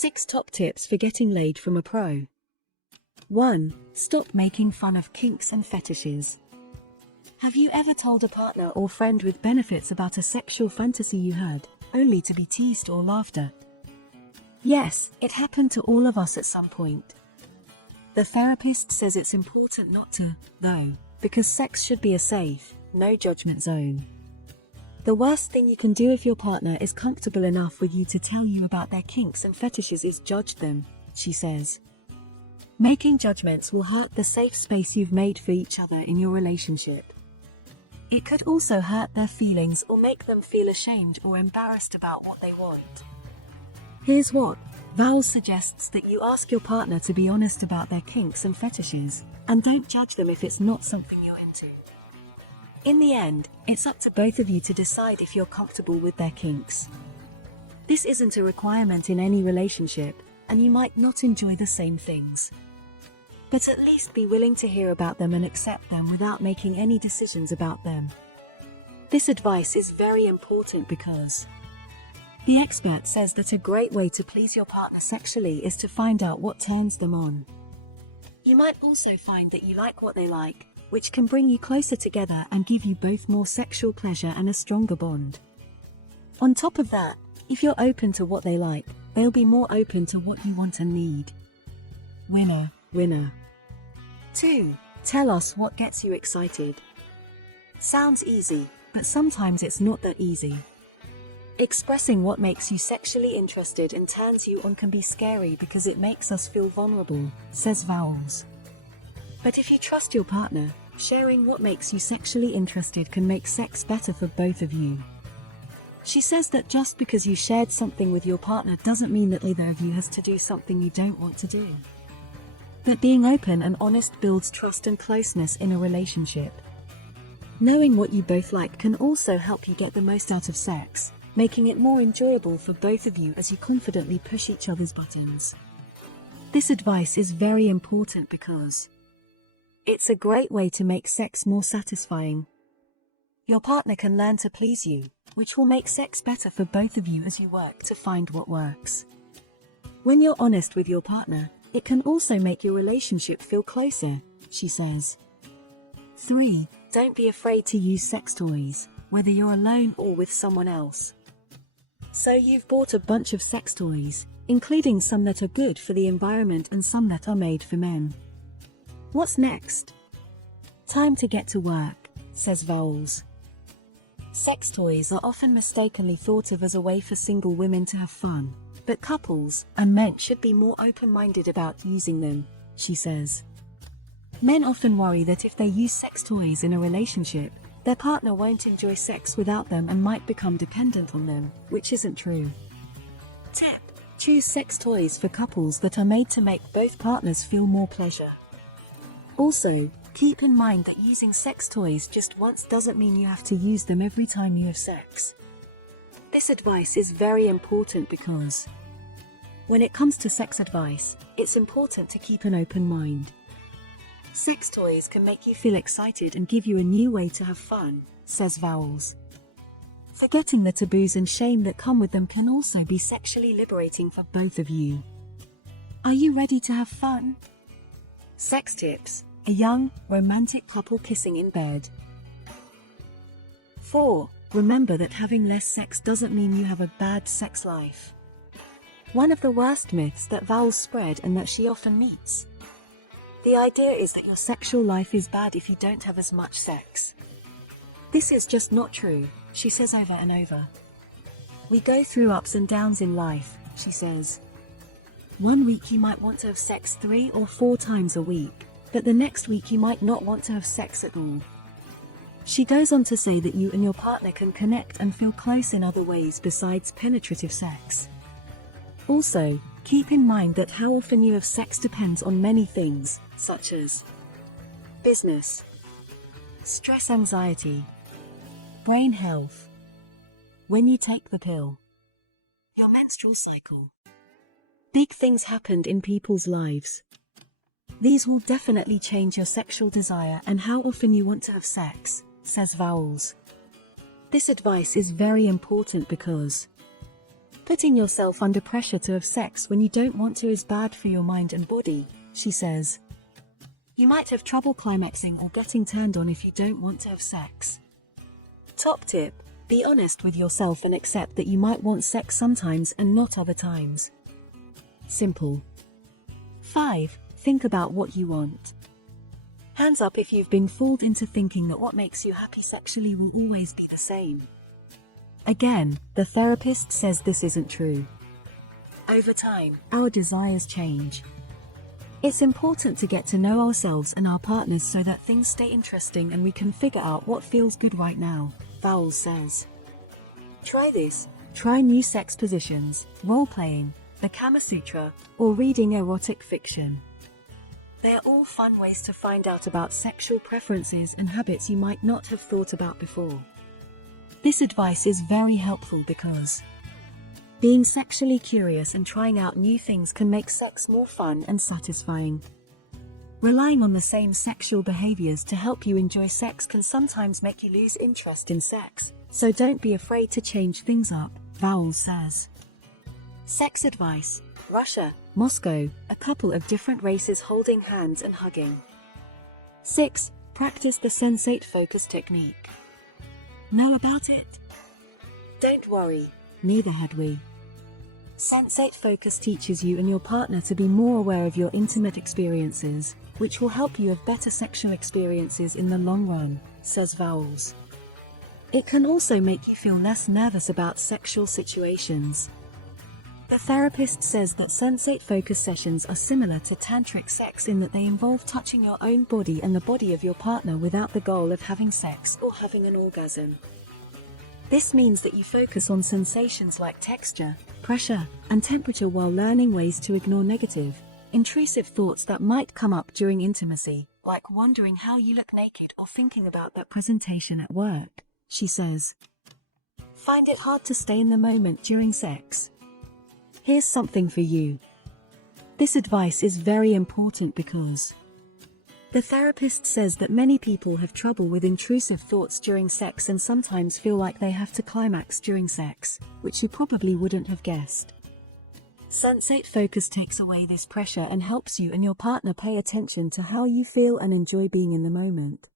6 top tips for getting laid from a pro. 1. Stop making fun of kinks and fetishes. Have you ever told a partner or friend with benefits about a sexual fantasy you had, only to be teased or laughed at? Yes, it happened to all of us at some point. The therapist says it's important not to, though, because sex should be a safe, no judgment zone. The worst thing you can do if your partner is comfortable enough with you to tell you about their kinks and fetishes is judge them, she says. Making judgments will hurt the safe space you've made for each other in your relationship. It could also hurt their feelings or make them feel ashamed or embarrassed about what they want. Here's what Val suggests: that you ask your partner to be honest about their kinks and fetishes, and don't judge them if it's not something you're into. In the end, it's up to both of you to decide if you're comfortable with their kinks. This isn't a requirement in any relationship, and you might not enjoy the same things. But at least be willing to hear about them and accept them without making any decisions about them. This advice is very important because the expert says that a great way to please your partner sexually is to find out what turns them on. You might also find that you like what they like, which can bring you closer together and give you both more sexual pleasure and a stronger bond. On top of that, if you're open to what they like, they'll be more open to what you want and need. Winner, winner. 2. Tell us what gets you excited. Sounds easy, but sometimes it's not that easy. Expressing what makes you sexually interested and turns you on can be scary because it makes us feel vulnerable, says Vowels. But if you trust your partner, sharing what makes you sexually interested can make sex better for both of you. She says that just because you shared something with your partner doesn't mean that either of you has to do something you don't want to do. That being open and honest builds trust and closeness in a relationship. Knowing what you both like can also help you get the most out of sex, making it more enjoyable for both of you as you confidently push each other's buttons. This advice is very important because it's a great way to make sex more satisfying. Your partner can learn to please you, which will make sex better for both of you as you work to find what works. When you're honest with your partner, it can also make your relationship feel closer, she says. 3. Don't be afraid to use sex toys, whether you're alone or with someone else. So you've bought a bunch of sex toys, including some that are good for the environment and some that are made for men. What's next? Time to get to work, says Vowels. Sex toys are often mistakenly thought of as a way for single women to have fun, but couples and men should be more open-minded about using them, she says. Men often worry that if they use sex toys in a relationship, their partner won't enjoy sex without them and might become dependent on them, which isn't true. Tip: choose sex toys for couples that are made to make both partners feel more pleasure. Also, keep in mind that using sex toys just once doesn't mean you have to use them every time you have sex. This advice is very important because when it comes to sex advice, it's important to keep an open mind. Sex toys can make you feel excited and give you a new way to have fun, says Vowels. Forgetting the taboos and shame that come with them can also be sexually liberating for both of you. Are you ready to have fun? Sex tips: a young, romantic couple kissing in bed. 4. Remember that having less sex doesn't mean you have a bad sex life. One of the worst myths that Vowels spread and that she often meets. The idea is that your sexual life is bad if you don't have as much sex. This is just not true, she says over and over. We go through ups and downs in life, she says. One week you might want to have sex 3 or 4 times a week, but the next week you might not want to have sex at all. She goes on to say that you and your partner can connect and feel close in other ways besides penetrative sex. Also, keep in mind that how often you have sex depends on many things, such as business, stress, anxiety, brain health, when you take the pill, your menstrual cycle. Big things happened in people's lives. These will definitely change your sexual desire and how often you want to have sex, says Vowels. This advice is very important because Putting yourself under pressure to have sex when you don't want to is bad for your mind and body, she says. You might have trouble climaxing or getting turned on if you don't want to have sex. Top tip: be honest with yourself and accept that you might want sex sometimes and not other times. Simple. 5. Think about what you want. Hands up if you've been fooled into thinking that what makes you happy sexually will always be the same. Again, the therapist says this isn't true. Over time, our desires change. It's important to get to know ourselves and our partners so that things stay interesting and we can figure out what feels good right now, Vowles says. Try this. Try new sex positions, role-playing, the Kama Sutra, or reading erotic fiction. They're all fun ways to find out about sexual preferences and habits you might not have thought about before. This advice is very helpful because being sexually curious and trying out new things can make sex more fun and satisfying. Relying on the same sexual behaviors to help you enjoy sex can sometimes make you lose interest in sex, so don't be afraid to change things up, Vowles says. Sex advice: Russia, Moscow, a couple of different races holding hands and hugging. 6. Practice the sensate focus technique. Know about it? Don't worry, neither had we. Sensate focus teaches you and your partner to be more aware of your intimate experiences, which will help you have better sexual experiences in the long run, says Vowles. It can also make you feel less nervous about sexual situations. The therapist says that sensate focus sessions are similar to tantric sex in that they involve touching your own body and the body of your partner without the goal of having sex or having an orgasm. This means that you focus on sensations like texture, pressure, and temperature while learning ways to ignore negative, intrusive thoughts that might come up during intimacy, like wondering how you look naked or thinking about that presentation at work, she says. Find it hard to stay in the moment during sex? Here's something for you. This advice is very important because the therapist says that many people have trouble with intrusive thoughts during sex and sometimes feel like they have to climax during sex, which you probably wouldn't have guessed. Sensate focus takes away this pressure and helps you and your partner pay attention to how you feel and enjoy being in the moment.